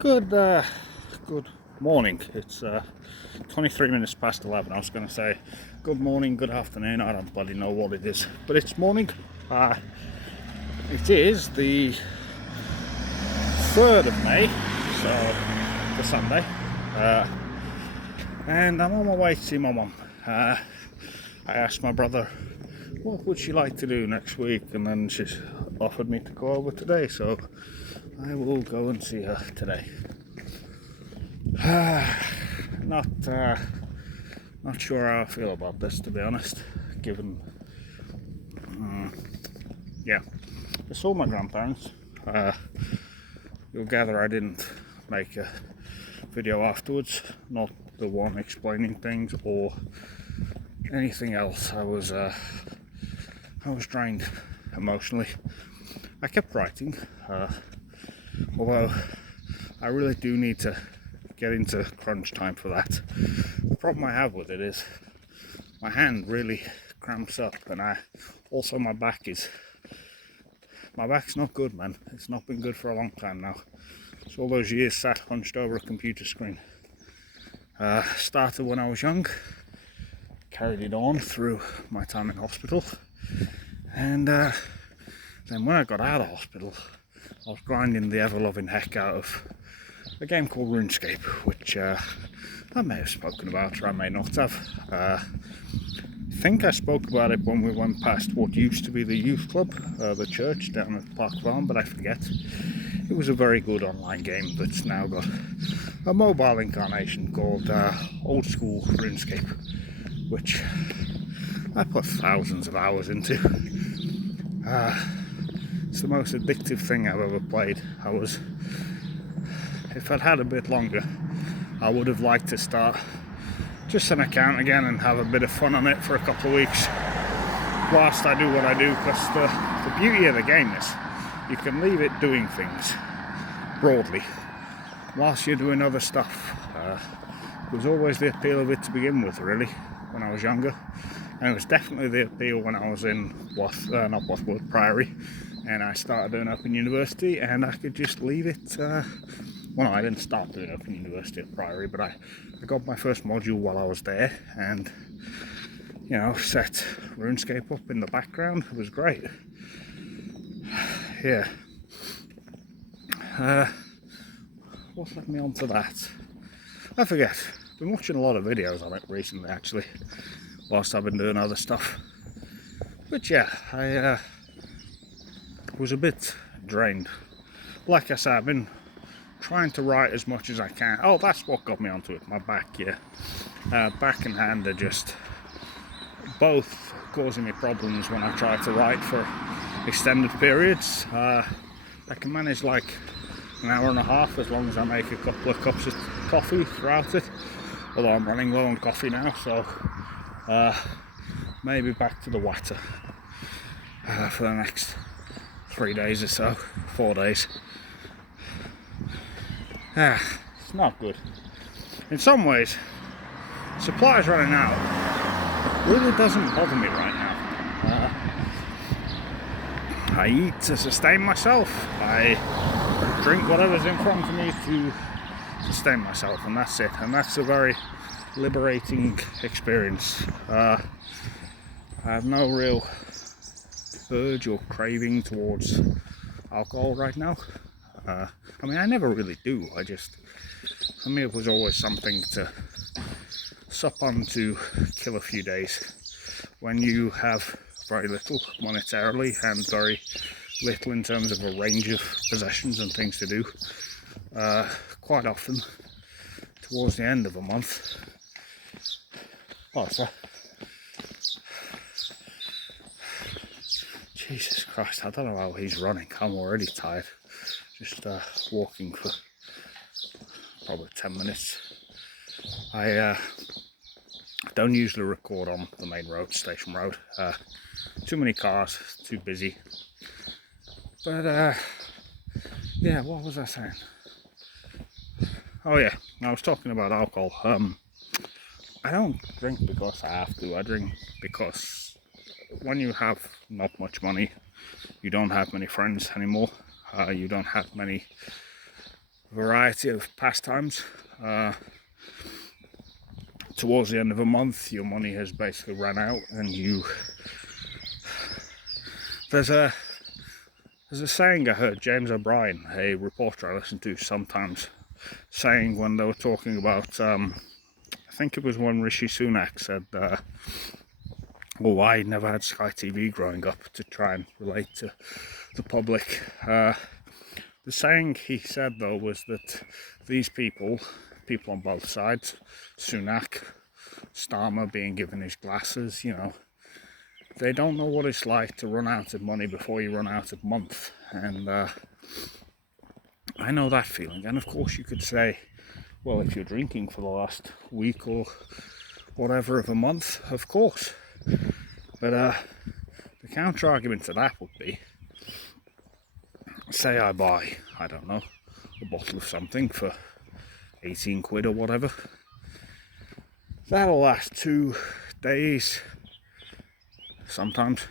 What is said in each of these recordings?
Good morning. It's 23 minutes past 11. I was going to say good morning, good afternoon. I don't bloody know what it is, but it's morning. It is the 3rd of May, so the Sunday, and I'm on my way to see my mum. I asked my brother what would she like to do next week, and then she's offered me to go over today, so I will go and see her today. Not sure how I feel about this, to be honest, given I saw my grandparents. You'll gather I didn't make a video afterwards, not the one explaining things or anything else. I was drained emotionally. I kept writing, although I really do need to get into crunch time for that. The problem I have with it is my hand really cramps up, and my back's not good, man. It's not been good for a long time now. It's all those years sat hunched over a computer screen. Started when I was young, carried it on through my time in hospital, and then when I got out of hospital, I was grinding the ever-loving heck out of a game called RuneScape, which I may have spoken about or I may not have. I think I spoke about it when we went past what used to be the youth club, the church down at Park Farm, but I forget. It was a very good online game that's now got a mobile incarnation called Old School RuneScape, which I put thousands of hours into. It's the most addictive thing I've ever played. If I'd had a bit longer, I would have liked to start just an account again and have a bit of fun on it for a couple of weeks whilst I do what I do, because the beauty of the game is you can leave it doing things broadly whilst you're doing other stuff. It was always the appeal of it to begin with, really, when I was younger, and it was definitely the appeal when I was in Priory, and I started doing Open University, and I could just leave it. Well, no, I didn't start doing Open University at Priory, but I got my first module while I was there, and set RuneScape up in the background. It was great. Yeah. What led me on to that? I forget. I've been watching a lot of videos on it recently, actually, whilst I've been doing other stuff. But yeah, I was a bit drained. Like I said, I've been trying to write as much as I can. Oh, that's what got me onto it, my back, yeah. Back and hand are just both causing me problems when I try to write for extended periods. I can manage like an hour and a half as long as I make a couple of cups of coffee throughout it, although I'm running low on coffee now, so maybe back to the water for the next 3 days or so, 4 days. It's not good. In some ways, supplies running out really doesn't bother me right now. I eat to sustain myself. I drink whatever's in front of me to sustain myself, and that's it. And that's a very liberating experience. I have no real urge or craving towards alcohol right now. I mean, I never really do. For me, it was always something to sup on to kill a few days when you have very little monetarily and very little in terms of a range of possessions and things to do. Quite often, towards the end of a month. Oh, so. Jesus Christ, I don't know how he's running. I'm already tired. Just walking for probably 10 minutes. I don't usually record on the main road, Station Road. Too many cars, too busy. But yeah, what was I saying? Oh yeah, I was talking about alcohol. I don't drink because I have to. I drink because when you have not much money, you don't have many friends anymore. You don't have many variety of pastimes. Towards the end of a month, your money has basically run out, and there's a saying I heard James O'Brien, a reporter I listen to sometimes, saying when they were talking about, I think it was when Rishi Sunak said, I never had Sky TV growing up, to try and relate to the public. The saying he said though was that these people on both sides, Sunak, Starmer being given his glasses, they don't know what it's like to run out of money before you run out of month. And I know that feeling. And of course you could say, well, if you're drinking for the last week or whatever of a month, of course. But the counter argument to that would be, say I buy, I don't know, a bottle of something for 18 quid or whatever. That'll last 2 days, sometimes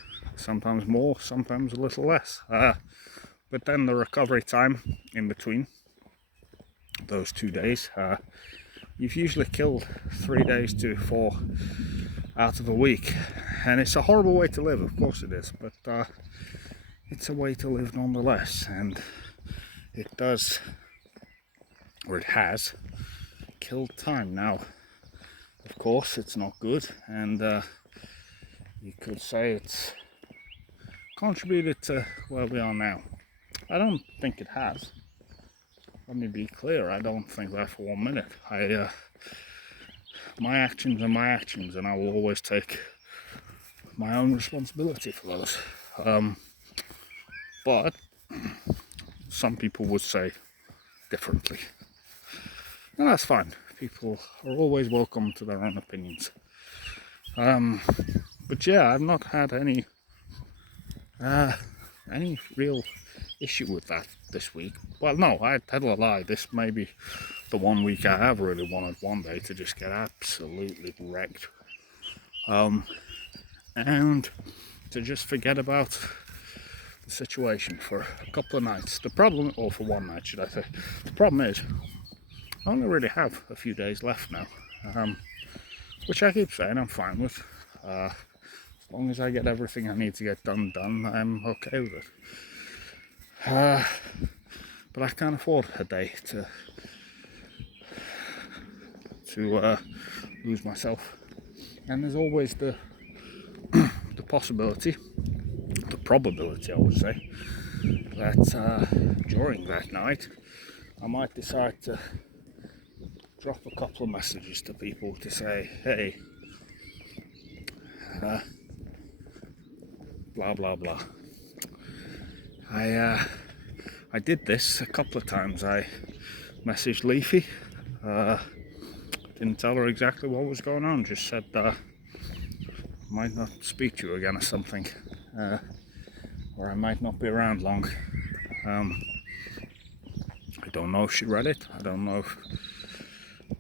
more, sometimes a little less. But then the recovery time in between those 2 days, you've usually killed 3 days to 4 out of a week. And it's a horrible way to live, of course it is, but it's a way to live nonetheless. And it does, or it has, killed time. Now, of course, it's not good, and you could say it's contributed to where we are now. I don't think it has. Let me be clear, I don't think that for 1 minute. My actions are my actions, and I will always take my own responsibility for those. But some people would say differently, and that's fine. People are always welcome to their own opinions. But yeah, I've not had any real issue with that this week. Well, no, I tell a lie. This may be the 1 week I have really wanted one day to just get absolutely wrecked, and to just forget about the situation for a couple of nights. The problem, or for one night should I say, the problem is I only really have a few days left now, which I keep saying I'm fine with. As long as I get everything I need to get done, I'm okay with it. But I can't afford a day to lose myself. And there's always the possibility, the probability I would say, that during that night I might decide to drop a couple of messages to people to say, hey, blah blah blah. I did this a couple of times. I messaged Leafy, didn't tell her exactly what was going on, just said might not speak to you again or something, or I might not be around long. I don't know if she read it. I don't know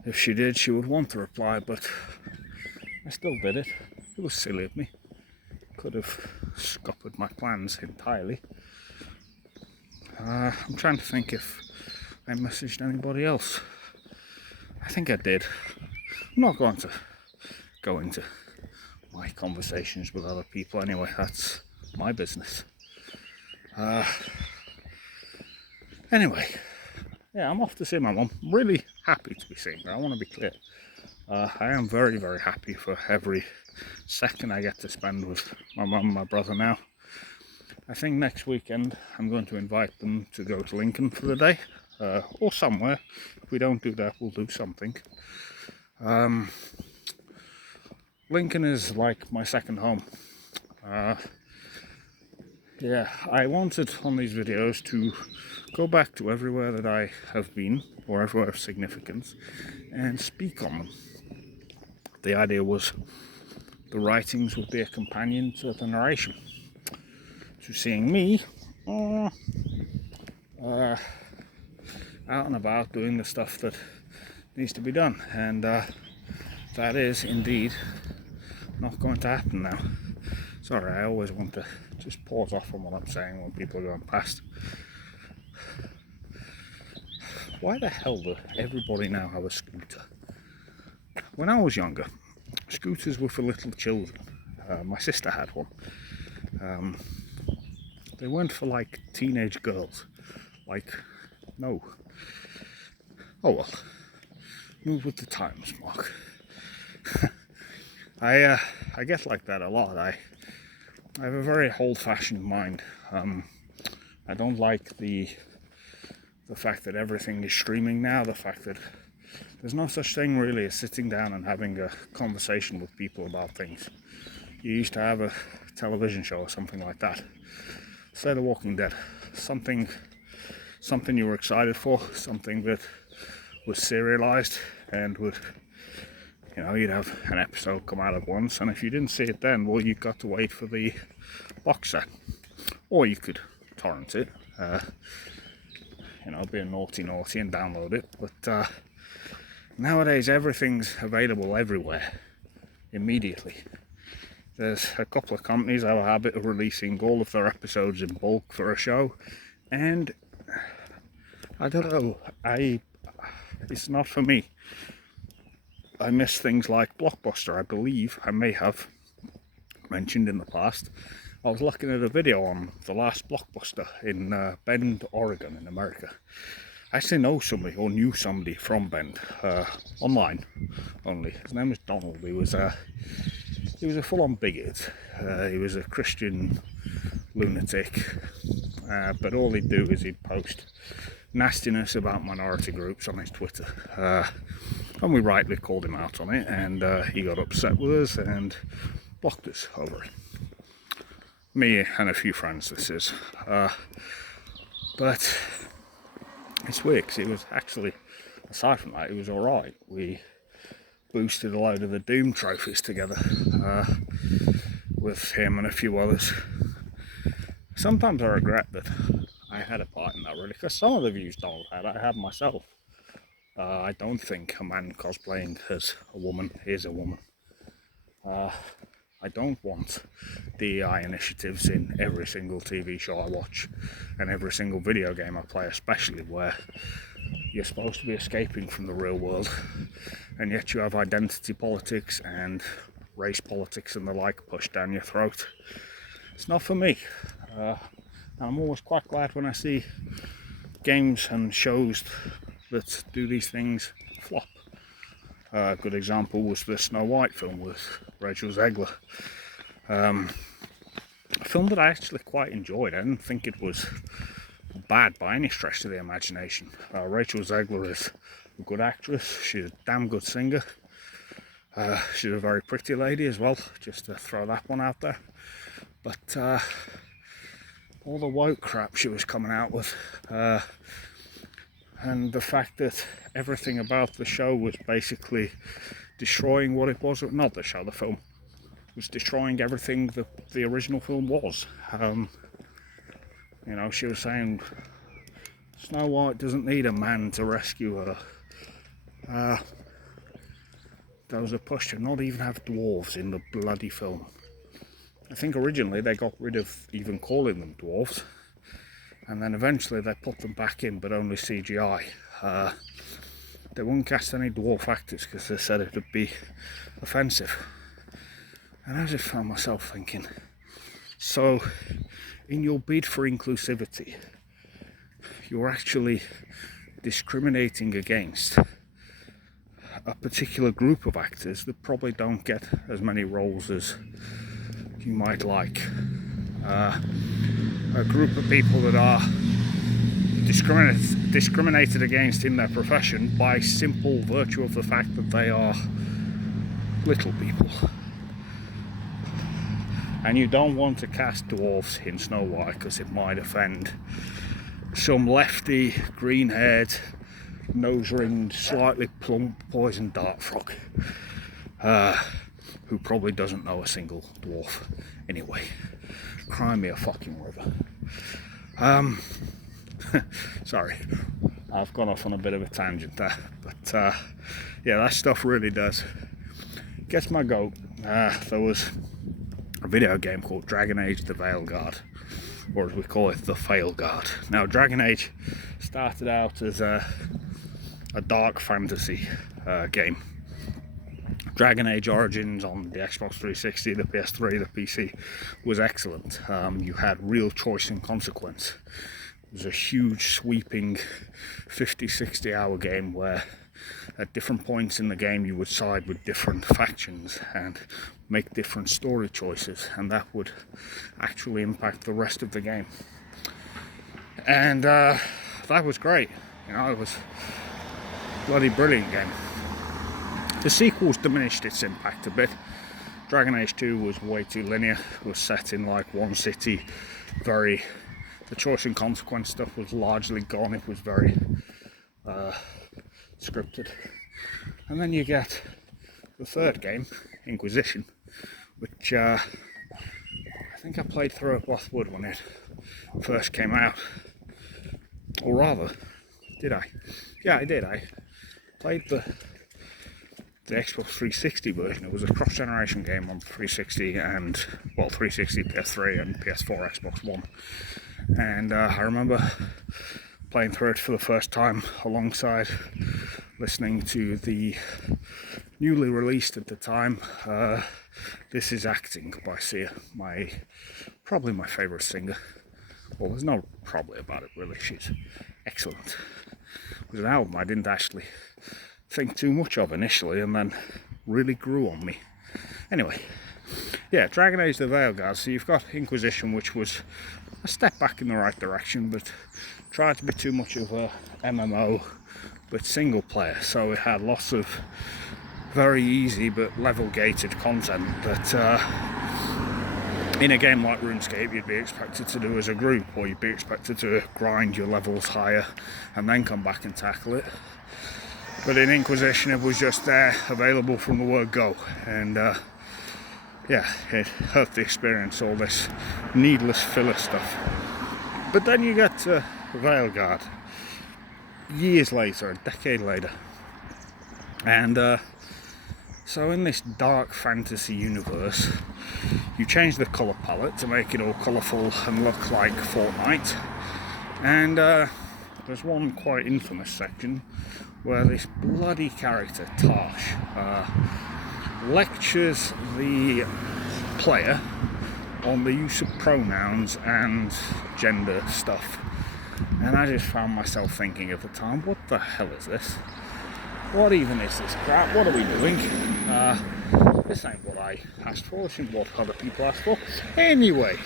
if she did, she would want to reply, but I still did it. It was silly of me. Could have scuppered my plans entirely. I'm trying to think if I messaged anybody else. I think I did. I'm not going to go into my conversations with other people anyway. That's my business. Anyway, yeah, I'm off to see my mum. I'm really happy to be seeing her. I want to be clear. I am very, very happy for every second I get to spend with my mum and my brother now. I think next weekend I'm going to invite them to go to Lincoln for the day, or somewhere. If we don't do that, we'll do something. Lincoln is like my second home. Yeah, I wanted on these videos to go back to everywhere that I have been, or everywhere of significance, and speak on them. The idea was the writings would be a companion to the narration, to seeing me out and about doing the stuff that needs to be done, and that is indeed not going to happen now. Sorry, I always want to just pause off on what I'm saying when people are going past. why the hell does everybody now have a scooter? When I was younger, scooters were for little children. My sister had one. They weren't for like teenage girls. Like, no. Oh well. Move with the times, Mark. I get like that a lot. I have a very old-fashioned mind. I don't like the fact that everything is streaming now. The fact that there's no such thing really as sitting down and having a conversation with people about things. You used to have a television show or something like that. Say The Walking Dead. Something you were excited for. Something that was serialized and would, you'd have an episode come out at once, and if you didn't see it then, well, you got to wait for the box set, or you could torrent it, be a naughty and download it. But nowadays everything's available everywhere immediately. There's a couple of companies that have a habit of releasing all of their episodes in bulk for a show, and I don't know, it's not for me. I miss things like Blockbuster. I believe I may have mentioned in the past. I was looking at a video on the last Blockbuster in Bend, Oregon, in America. I actually know somebody, or knew somebody from Bend, online only. His name was Donald. He was a full-on bigot. He was a Christian lunatic, but all he'd do is he'd post nastiness about minority groups on his Twitter, and we rightly called him out on it, and he got upset with us and blocked us over it. Me and a few friends, this is, but it's weird because it was actually, aside from that, it was alright. We boosted a load of the Doom trophies together with him and a few others. Sometimes I regret that I had a part in that, really, because some of the views Donald had, I had myself. I don't think a man cosplaying as a woman is a woman. I don't want DEI initiatives in every single TV show I watch and every single video game I play, especially where you're supposed to be escaping from the real world, and yet you have identity politics and race politics and the like pushed down your throat. It's not for me. I'm always quite glad when I see games and shows that do these things flop. A good example was the Snow White film with Rachel Zegler. A film that I actually quite enjoyed. I didn't think it was bad by any stretch of the imagination. Rachel Zegler is a good actress. She's a damn good singer. She's a very pretty lady as well, just to throw that one out there. But all the woke crap she was coming out with, and the fact that everything about the show was basically destroying what it was, not the show, the film, was destroying everything that the original film was. She was saying Snow White doesn't need a man to rescue her. There was a push to not even have dwarves in the bloody film. I think originally they got rid of even calling them dwarves, and then eventually they put them back in, but only CGI. They wouldn't cast any dwarf actors because they said it would be offensive. And I just found myself thinking, so in your bid for inclusivity, you're actually discriminating against a particular group of actors that probably don't get as many roles as you might like. A group of people that are discriminated against in their profession by simple virtue of the fact that they are little people. And you don't want to cast dwarfs in Snow White because it might offend some lefty, green-haired, nose-ringed, slightly plump, poison dart frog, who probably doesn't know a single dwarf anyway. Cry me a fucking river. Sorry, I've gone off on a bit of a tangent there, but yeah, that stuff really gets my goat. There was a video game called Dragon Age: The Veilguard, or as we call it, The Failguard. Now, Dragon Age started out as a a dark fantasy game. Dragon Age Origins on the Xbox 360, the PS3, the PC was excellent. You had real choice and consequence. It was a huge sweeping 50-60 hour game where at different points in the game you would side with different factions and make different story choices, and that would actually impact the rest of the game. And that was great. You know, it was a bloody brilliant game. The sequels diminished its impact a bit. Dragon Age 2 was way too linear. It was set in like one city. The choice and consequence stuff was largely gone. It was very scripted. And then you get the third game, Inquisition, which I think I played through at Bothwood when it first came out. Or rather, did I? Yeah, I did. I played the Xbox 360 version. It was a cross-generation game on 360 and, well, 360, PS3 and PS4, Xbox One. And I remember playing through it for the first time alongside listening to the newly released at the time This Is Acting by Sia, probably my favourite singer. Well, there's no probably about it really, she's excellent. It was an album I didn't actually think too much of initially, and then really grew on me. Anyway, yeah, Dragon Age the Veilguard. So you've got Inquisition, which was a step back in the right direction, but tried to be too much of a MMO, but single player. So it had lots of very easy but level gated content that in a game like RuneScape you'd be expected to do as a group, or you'd be expected to grind your levels higher and then come back and tackle it. But in Inquisition it was just there, available from the word go, and yeah, it hurt the experience, all this needless filler stuff. But then you get to Veilguard years later, a decade later, and so in this dark fantasy universe you change the colour palette to make it all colourful and look like Fortnite, and there's one quite infamous section where this bloody character, Tarsh, lectures the player on the use of pronouns and gender stuff. And I just found myself thinking at the time, what the hell is this? What even is this crap? What are we doing? This ain't what I asked for, this ain't what other people asked for. Anyway,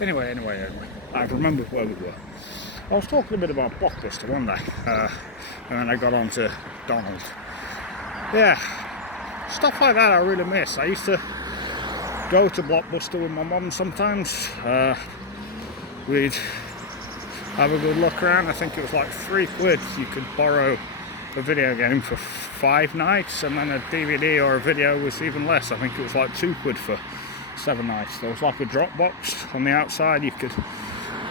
I remembered where we were. I was talking a bit about Blockbuster one day, and then I got on to Donald. Yeah, stuff like that I really miss. I used to go to Blockbuster with my mum sometimes. We'd have a good look around. I think it was like £3 you could borrow a video game for 5 nights, and then a DVD or a video was even less. I think it was like £2 for 7 nights. There was like a drop box on the outside. You could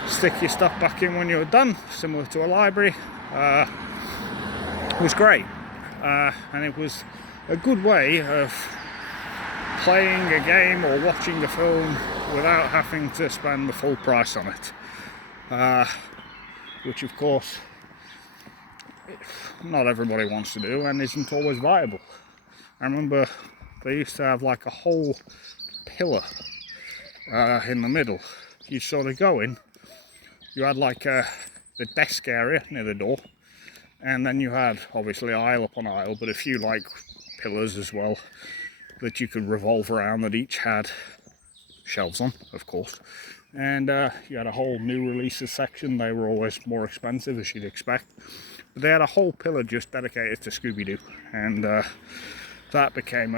stick your stuff back in when you were done, similar to a library. It was great, and it was a good way of playing a game or watching a film without having to spend the full price on it, which of course not everybody wants to do and isn't always viable. I remember they used to have like a whole pillar in the middle. You'd sort of go in, you had like the desk area near the door, and then you had obviously aisle upon aisle, but a few like pillars as well that you could revolve around, that each had shelves on, of course. And you had a whole new releases section. They were always more expensive, as you'd expect, but they had a whole pillar just dedicated to Scooby-Doo, and that became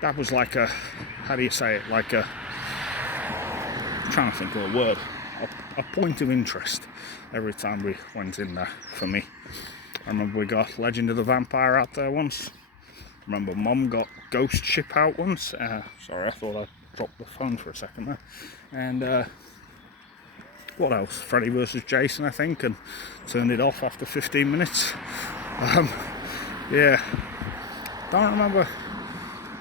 that was like a, how do you say it, like a, I'm trying to think of a word, a point of interest every time we went in there for me. I remember we got Legend of the Vampire out there once. I remember Mum got Ghost Ship out once. Sorry, I thought I dropped the phone for a second there. And what else? Freddy vs Jason, I think, and turned it off after 15 minutes. Yeah, don't remember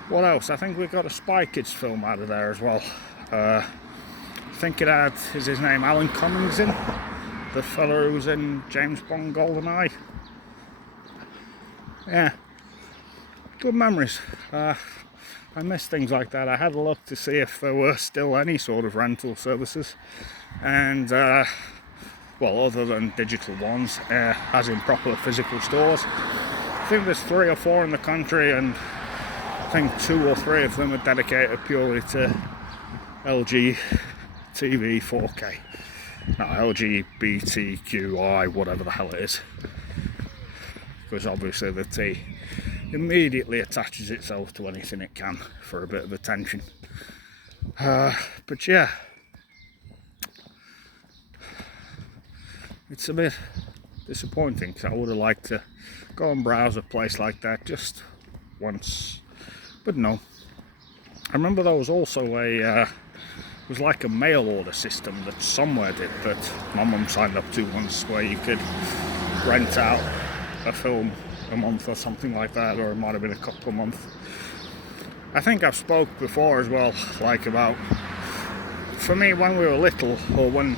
what else. I think we got a Spy Kids film out of there as well. I think it had, is his name Alan Cummings in? The fella who was in James Bond GoldenEye. yeah, good memories. I miss things like that. I had a look to see if there were still any sort of rental services, and well, other than digital ones, as in proper physical stores. I think there's 3 or 4 in the country, and I think 2 or 3 of them are dedicated purely to LG TV 4K. No, LGBTQI, whatever the hell it is. Because obviously the T immediately attaches itself to anything it can for a bit of attention. But yeah, it's a bit disappointing because I would have liked to go and browse a place like that just once, but no. I remember there was also it was like a mail order system that somewhere did, that my mum signed up to once, where you could rent out a film a month or something like that, or it might have been a couple of months. I think I've spoke before as well, like about, for me when we were little, or when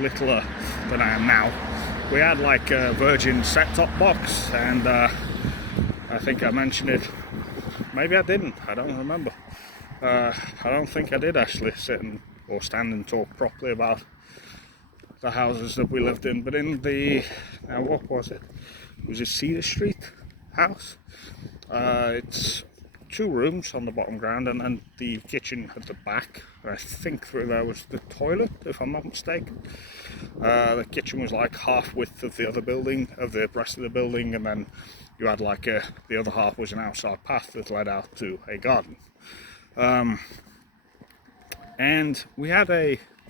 littler than I am now, we had like a Virgin set-top box, and I think I mentioned it, maybe I didn't, I don't remember. I don't think I did actually sit or stand and talk properly about the houses that we lived in, but in the, now what was it? It was a Cedar Street house. It's 2 rooms on the bottom ground, and then the kitchen at the back. I think through there was the toilet, if I'm not mistaken. The kitchen was like half width of the other building, of the rest of the building, and then you had like the other half was an outside path that led out to a garden. And we had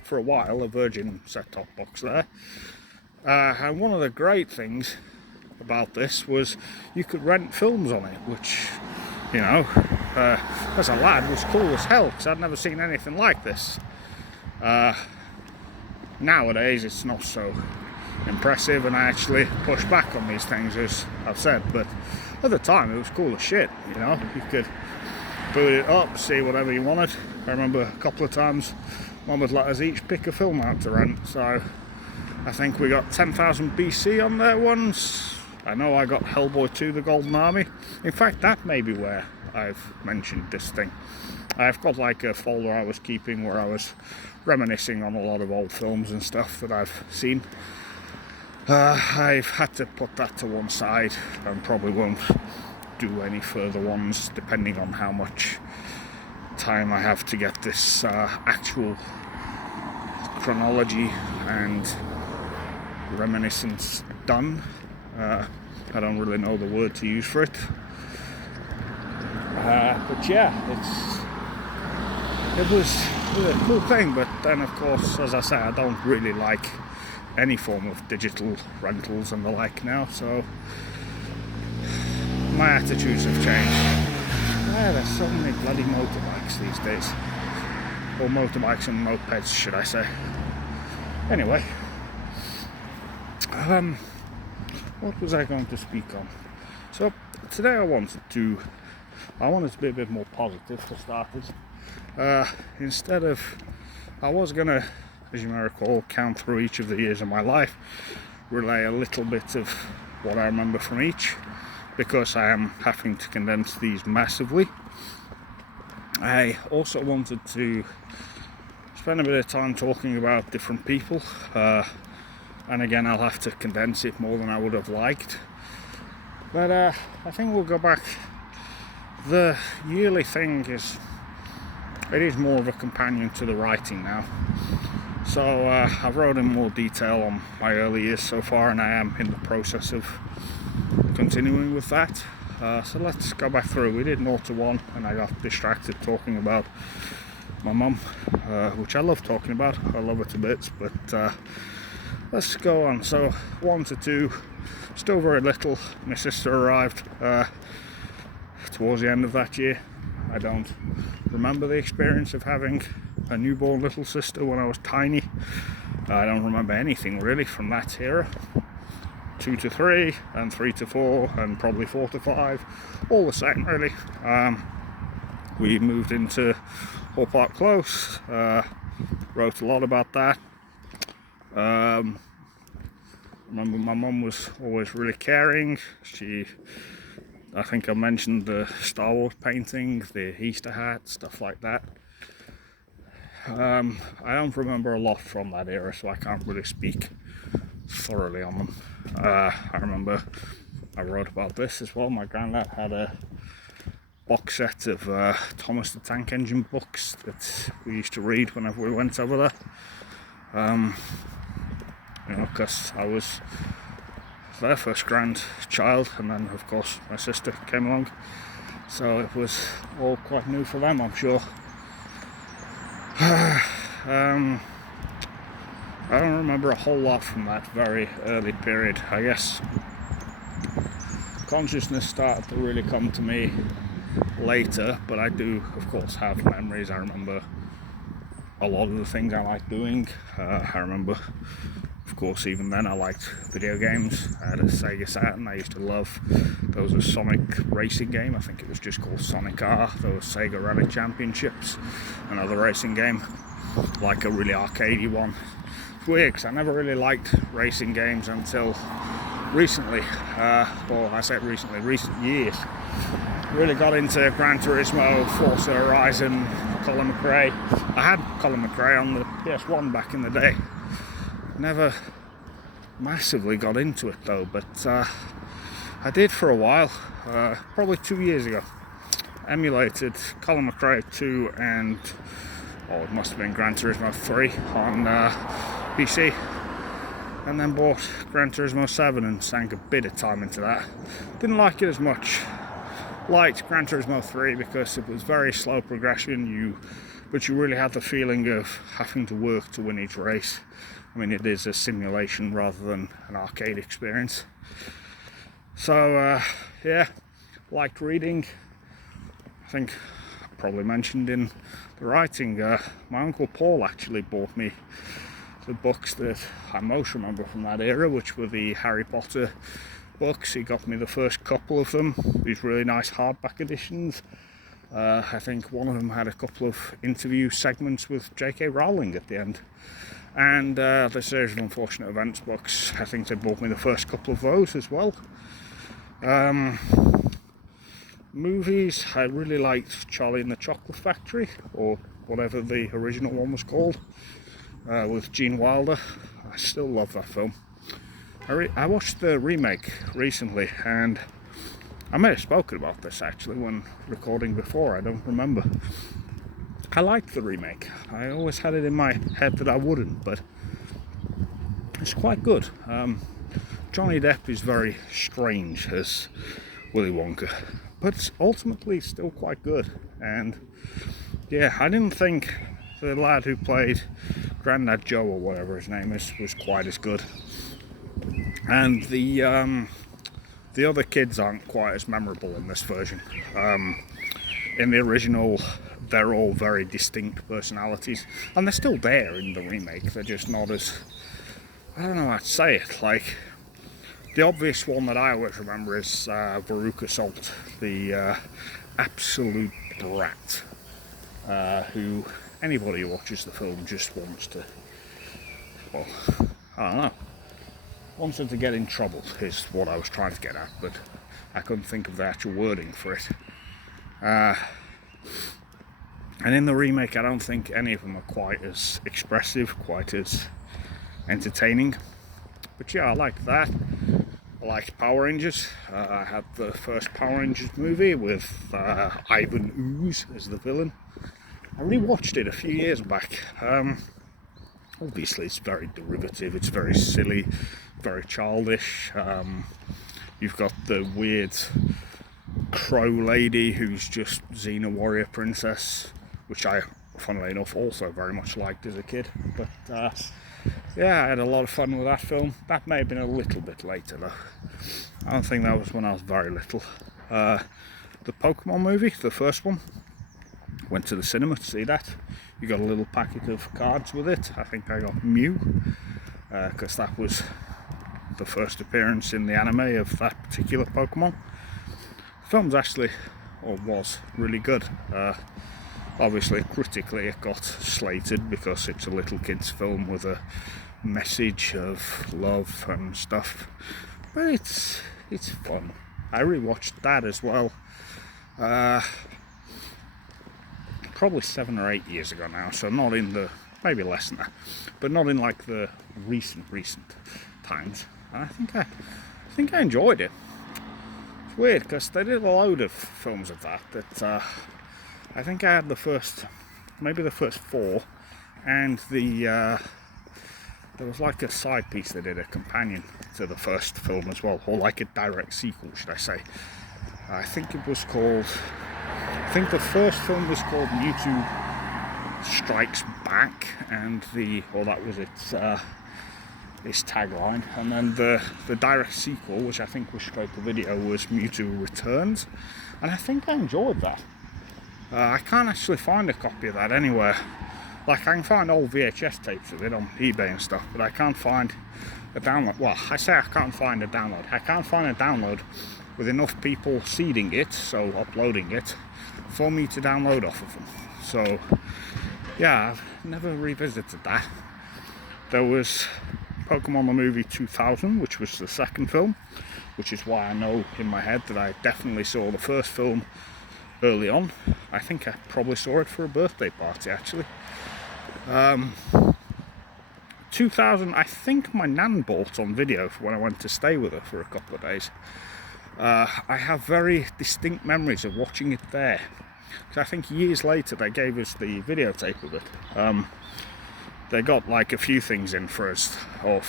for a while, a Virgin set-top box there. And one of the great things about this was you could rent films on it, which, you know, as a lad was cool as hell, because I'd never seen anything like this. Nowadays it's not so impressive, and I actually push back on these things, as I've said, but at the time it was cool as shit, you know. You could boot it up, see whatever you wanted. I remember a couple of times Mum would let us each pick a film out to rent, so I think we got 10,000 BC on there once. I know I got Hellboy 2, The Golden Army. In fact, that may be where I've mentioned this thing. I've got like a folder I was keeping where I was reminiscing on a lot of old films and stuff that I've seen. I've had to put that to one side and probably won't do any further ones, depending on how much time I have to get this actual chronology and reminiscence done. I don't really know the word to use for it, but yeah, it was a cool thing. But then, of course, as I say, I don't really like any form of digital rentals and the like now, so my attitudes have changed. Yeah, there's so many bloody motorbikes these days, or motorbikes and mopeds, should I say. Anyway, what was I going to speak on? So today I wanted to be a bit more positive for starters. Instead of, I was gonna, as you may recall, count through each of the years of my life, relay a little bit of what I remember from each, because I am having to condense these massively. I also wanted to spend a bit of time talking about different people, and again I'll have to condense it more than I would have liked, but I think we'll go back. The yearly thing is more of a companion to the writing now, so I've wrote in more detail on my early years so far, and I am in the process of continuing with that. So let's go back through. We did 0 to 1, and I got distracted talking about my mum, which I love talking about. I love her to bits, but let's go on. So 1 to 2, still very little. My sister arrived towards the end of that year. I don't remember the experience of having a newborn little sister when I was tiny. I don't remember anything really from that era. 2 to 3 and 3 to 4 and probably 4 to 5, all the same really. We moved into Hall Park Close, wrote a lot about that. Remember my mum was always really caring. She I think I mentioned the Star Wars painting, the Easter hat, stuff like that. I don't remember a lot from that era, so I can't really speak thoroughly on them. I remember I wrote about this as well. My granddad had a box set of Thomas the Tank Engine books that we used to read whenever we went over there. Because I was their first grandchild, and then of course my sister came along, so it was all quite new for them, I'm sure. I don't remember a whole lot from that very early period. I guess consciousness started to really come to me later, but I do of course have memories. I remember a lot of the things I liked doing. I remember, of course, even then I liked video games. I had a Sega Saturn. I used to love, there was a Sonic racing game, I think it was just called Sonic R. There was Sega Rally Championships, another racing game, like a really arcadey one. It's weird because I never really liked racing games until recently, well I say recently, recent years. Really got into Gran Turismo, Forza Horizon, Colin McRae. I had Colin McRae on the PS1 back in the day. Never massively got into it though, but I did for a while, probably 2 years ago. Emulated Colin McRae 2 and, it must have been Gran Turismo 3 on PC, and then bought Gran Turismo 7 and sank a bit of time into that. Didn't like it as much. Liked Gran Turismo 3 because it was very slow progression, but you really had the feeling of having to work to win each race. I mean, it is a simulation rather than an arcade experience. So, yeah, liked reading. I think I probably mentioned in the writing, my Uncle Paul actually bought me the books that I most remember from that era, which were the Harry Potter books. He got me the first couple of them, these really nice hardback editions. I think one of them had a couple of interview segments with J.K. Rowling at the end. And the series of Unfortunate Events books, I think they bought me the first couple of those as well. Movies, I really liked Charlie and the Chocolate Factory, or whatever the original one was called, with Gene Wilder. I still love that film. I watched the remake recently, and I may have spoken about this actually when recording before, I don't remember. I liked the remake. I always had it in my head that I wouldn't, but it's quite good. Johnny Depp is very strange as Willy Wonka, but it's ultimately still quite good. And yeah, I didn't think the lad who played Grandad Joe, or whatever his name is, was quite as good. And the other kids aren't quite as memorable in this version. In the original, they're all very distinct personalities, and they're still there in the remake. They're just not as, I don't know how to say it. Like, the obvious one that I always remember is Veruca Salt, the absolute brat, who anybody who watches the film just wants to, well, I don't know, wants her to get in trouble is what I was trying to get at, but I couldn't think of the actual wording for it. And in the remake, I don't think any of them are quite as expressive, quite as entertaining. But yeah, I like that. I liked Power Rangers. I had the first Power Rangers movie with Ivan Ooze as the villain. I rewatched it a few years back. Obviously, it's very derivative, it's very silly, very childish. You've got the weird crow lady who's just Xena Warrior Princess, which I, funnily enough, also very much liked as a kid. But yeah, I had a lot of fun with that film. That may have been a little bit later though. I don't think that was when I was very little. The Pokemon movie, the first one, went to the cinema to see that. You got a little packet of cards with it. I think I got Mew, because that was the first appearance in the anime of that particular Pokemon. The film's actually, or was, really good. Obviously, critically, it got slated because it's a little kid's film with a message of love and stuff. But it's fun. I rewatched that as well. Probably 7 or 8 years ago now, so not in the, maybe less than that, but not in like the recent times. And I think I enjoyed it. It's weird because they did a load of films of that I think I had maybe the first 4, and there was like a side piece they did, a companion to the first film as well, or like a direct sequel, should I say. I think it was called, I think the first film was called Mewtwo Strikes Back, and that was its tagline, and then the direct sequel, which I think was straight to video, was Mewtwo Returns, and I think I enjoyed that. I can't actually find a copy of that anywhere. Like, I can find old VHS tapes of it on eBay and stuff, but I can't find a download. Well, I say I can't find a download. I can't find a download with enough people seeding it, so uploading it, for me to download off of them. So, yeah, I've never revisited that. There was Pokemon the Movie 2000, which was the second film, which is why I know in my head that I definitely saw the first film early on. I think I probably saw it for a birthday party, actually. 2000, I think my nan bought on video for when I went to stay with her for a couple of days. I have very distinct memories of watching it there, because I think years later they gave us the videotape of it. They got like a few things in for us, or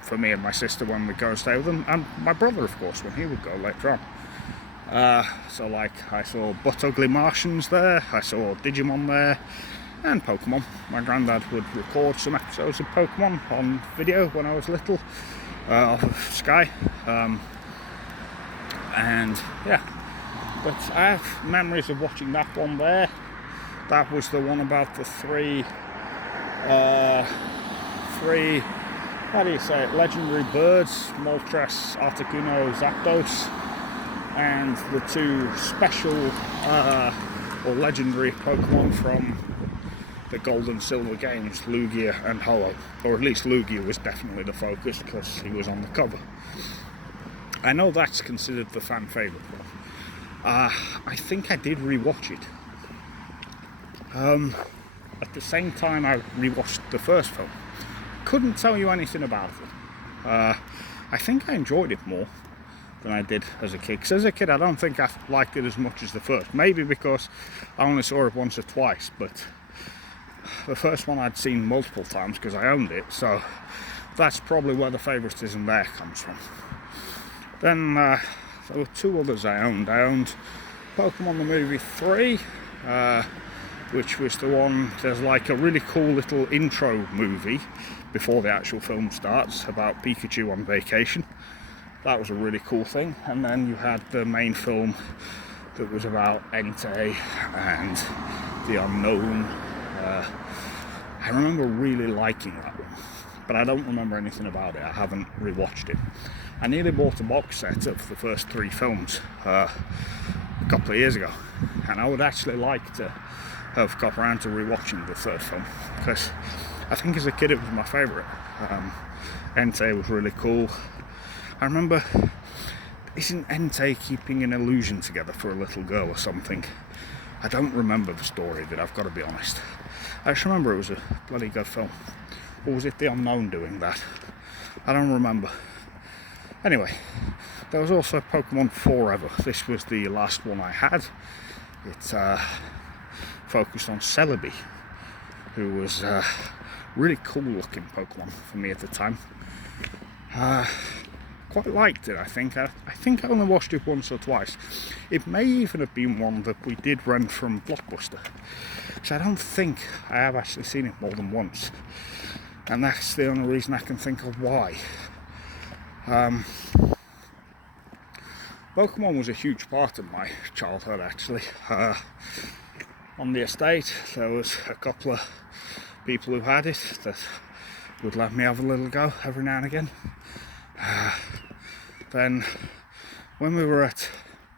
for me and my sister when we go and stay with them, and my brother, of course, when he would go later on. So like, I saw Butt Ugly Martians there, I saw Digimon there, and Pokemon. My granddad would record some episodes of Pokemon on video when I was little, off of Sky. And yeah, but I have memories of watching that one there. That was the one about the three, how do you say it, legendary birds, Moltres, Articuno, Zapdos, and the 2 special or legendary Pokemon from the Gold and Silver games, Lugia and Ho-Oh, or at least Lugia was definitely the focus because he was on the cover. I know that's considered the fan favourite one. I think I did rewatch it. At the same time I rewatched the first film. Couldn't tell you anything about it. I think I enjoyed it more than I did as a kid. Because as a kid I don't think I liked it as much as the first. Maybe because I only saw it once or twice, but the first one I'd seen multiple times because I owned it, so that's probably where the favouritism there comes from. Then there were 2 others I owned. I owned Pokemon the Movie 3, which was the one, there's like a really cool little intro movie before the actual film starts about Pikachu on vacation. That was a really cool thing. And then you had the main film that was about Entei and the Unknown. I remember really liking that one, but I don't remember anything about it. I haven't rewatched it. I nearly bought a box set of the first 3 films a couple of years ago, and I would actually like to have got around to rewatching the third film, because I think as a kid it was my favourite. Entei was really cool. I remember, isn't Entei keeping an illusion together for a little girl or something? I don't remember the story of it, I've got to be honest. I just remember it was a bloody good film. Or was it the Unknown doing that? I don't remember. Anyway, there was also Pokemon Forever. This was the last one I had. It focused on Celebi, who was a really cool looking Pokemon for me at the time. Quite liked it, I think. I think I only watched it once or twice. It may even have been one that we did rent from Blockbuster, because I don't think I have actually seen it more than once, and that's the only reason I can think of why. Pokemon was a huge part of my childhood, actually. On the estate there was a couple of people who had it that would let me have a little go every now and again. Then when we were at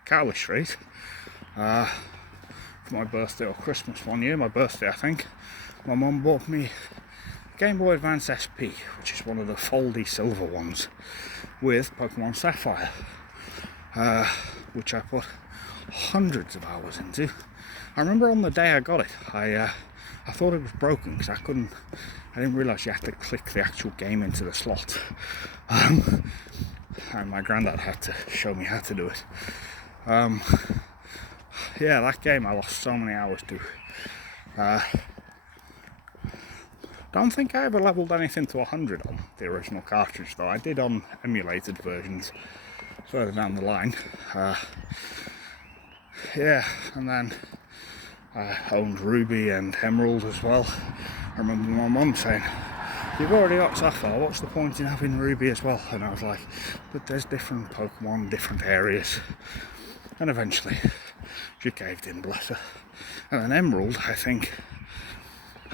Cowley Street for my birthday or Christmas one year, my birthday I think, my mum bought me Game Boy Advance SP, which is one of the foldy silver ones, with Pokemon Sapphire. which I put hundreds of hours into. I remember on the day I got it, I thought it was broken because I didn't realise you had to click the actual game into the slot. And my granddad had to show me how to do it. Yeah, that game I lost so many hours to. Don't think I ever leveled anything to 100 on the original cartridge though. I did on emulated versions further down the line. Yeah, and then I owned Ruby and Emerald as well. I remember my mum saying, "You've already got Sapphire, what's the point in having Ruby as well?" And I was like, "But there's different Pokemon, different areas." And eventually she caved in, bless her. And then Emerald, I think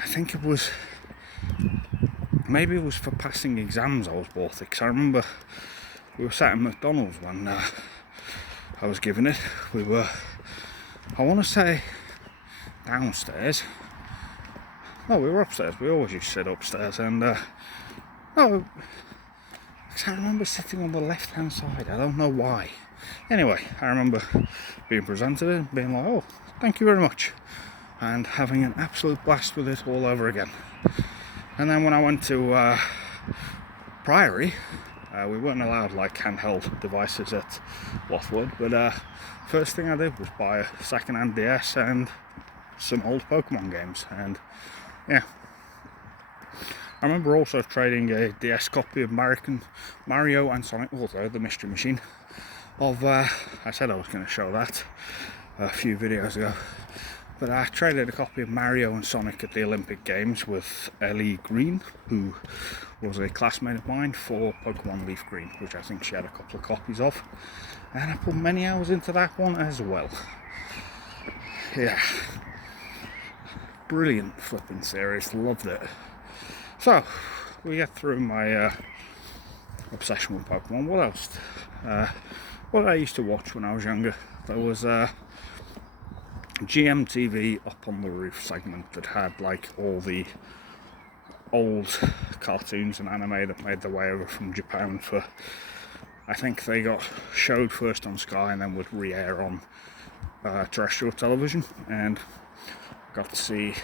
it was, maybe it was for passing exams I was bought it, because I remember we were sat in McDonald's when I was given it. We were, I want to say, downstairs. No, we were upstairs. We always used to sit upstairs, and no, I remember sitting on the left hand side. I don't know why. Anyway, I remember being presented it and being like, "Oh, thank you very much," and having an absolute blast with it all over again. And then when I went to Priory, we weren't allowed like handheld devices at Lothwood, but first thing I did was buy a second-hand DS and some old Pokemon games. And yeah, I remember also trading a DS copy of Mario and Sonic, also the Mystery Machine of, I said I was going to show that a few videos ago, but I traded a copy of Mario and Sonic at the Olympic Games with Ellie Green, who was a classmate of mine, for Pokemon Leaf Green, which I think she had a couple of copies of, and I put many hours into that one as well. Yeah, brilliant flipping series, loved it. So we get through my obsession with Pokemon. What else? What I used to watch when I was younger, there was GMTV Up on the Roof segment that had like all the old cartoons and anime that made their way over from Japan for, I think they got showed first on Sky and then would re-air on terrestrial television, and got to see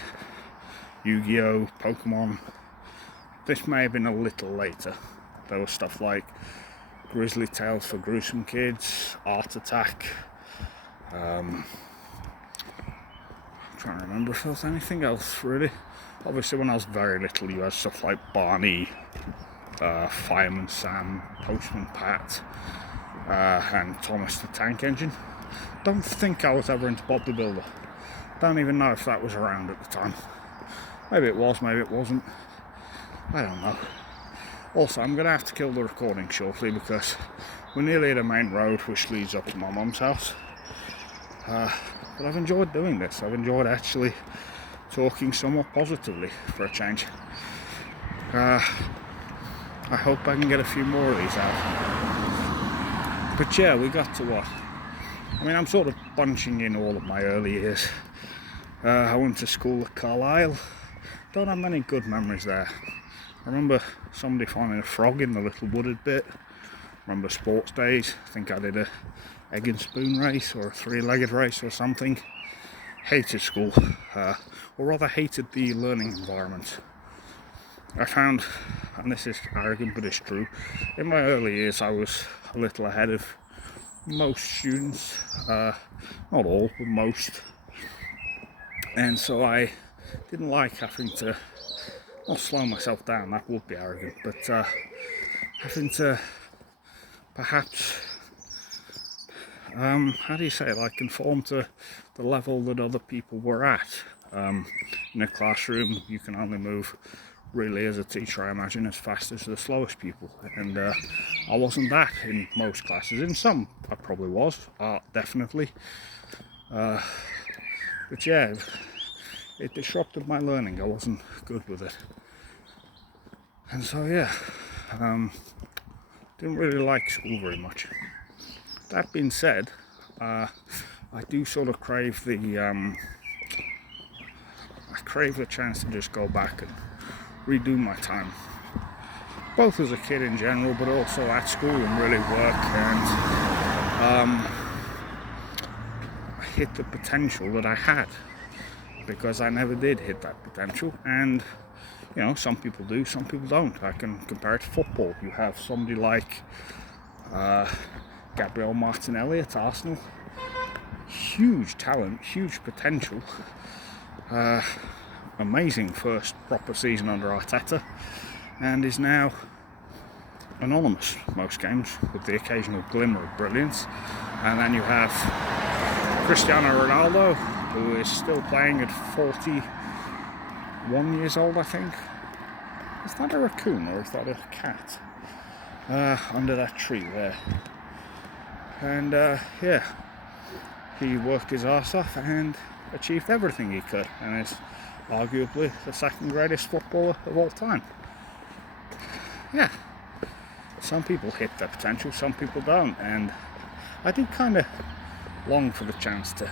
Yu-Gi-Oh, Pokemon. This may have been a little later. There was stuff like Grizzly Tales for Gruesome Kids, Art Attack. I'm trying to remember if there was anything else really. Obviously when I was very little you had stuff like Barney, Fireman Sam, Postman Pat, and Thomas the Tank Engine. Don't think I was ever into Bob the Builder. Don't even know if that was around at the time. Maybe it was, maybe it wasn't. I don't know. Also, I'm going to have to kill the recording shortly because we're nearly at a main road which leads up to my mum's house. But I've enjoyed doing this. I've enjoyed actually talking somewhat positively for a change. I hope I can get a few more of these out. But yeah, we got to what? I mean, I'm sort of bunching in all of my early years. I went to school at Carlisle. Don't have many good memories there. I remember somebody finding a frog in the little wooded bit. I remember sports days. I think I did a egg and spoon race or a three-legged race or something. Hated school, or rather hated the learning environment. I found, and this is arrogant but it's true, in my early years I was a little ahead of most students, not all, but most. And so I didn't like having to, not slow myself down, that would be arrogant, but having to perhaps, how do you say it, like conform to the level that other people were at. In a classroom you can only move really as a teacher, I imagine, as fast as the slowest people, and I wasn't that in most classes. In some I probably was, art definitely, but yeah, it disrupted my learning. I wasn't good with it, and so yeah, didn't really like school very much. That being said, I do sort of crave the chance to just go back and redo my time, both as a kid in general, but also at school, and really work and hit the potential that I had, because I never did hit that potential. And you know, some people do, some people don't. I can compare it to football. You have somebody like Gabriel Martinelli at Arsenal, huge talent, huge potential, amazing first proper season under Arteta, and is now anonymous most games with the occasional glimmer of brilliance. And then you have Cristiano Ronaldo, who is still playing at 41 years old, I think. Is that a raccoon or is that a cat? Under that tree there. And yeah, he worked his arse off and achieved everything he could, and is arguably the second greatest footballer of all time. Yeah, some people hit their potential, some people don't, and I did kind of long for the chance to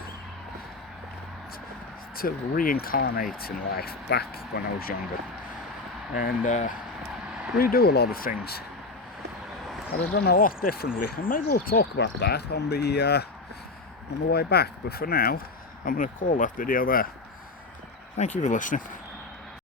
reincarnate in life back when I was younger, and redo a lot of things that I've done a lot differently, and maybe we'll talk about that on the way back. But for now, I'm going to call that video there. Thank you for listening.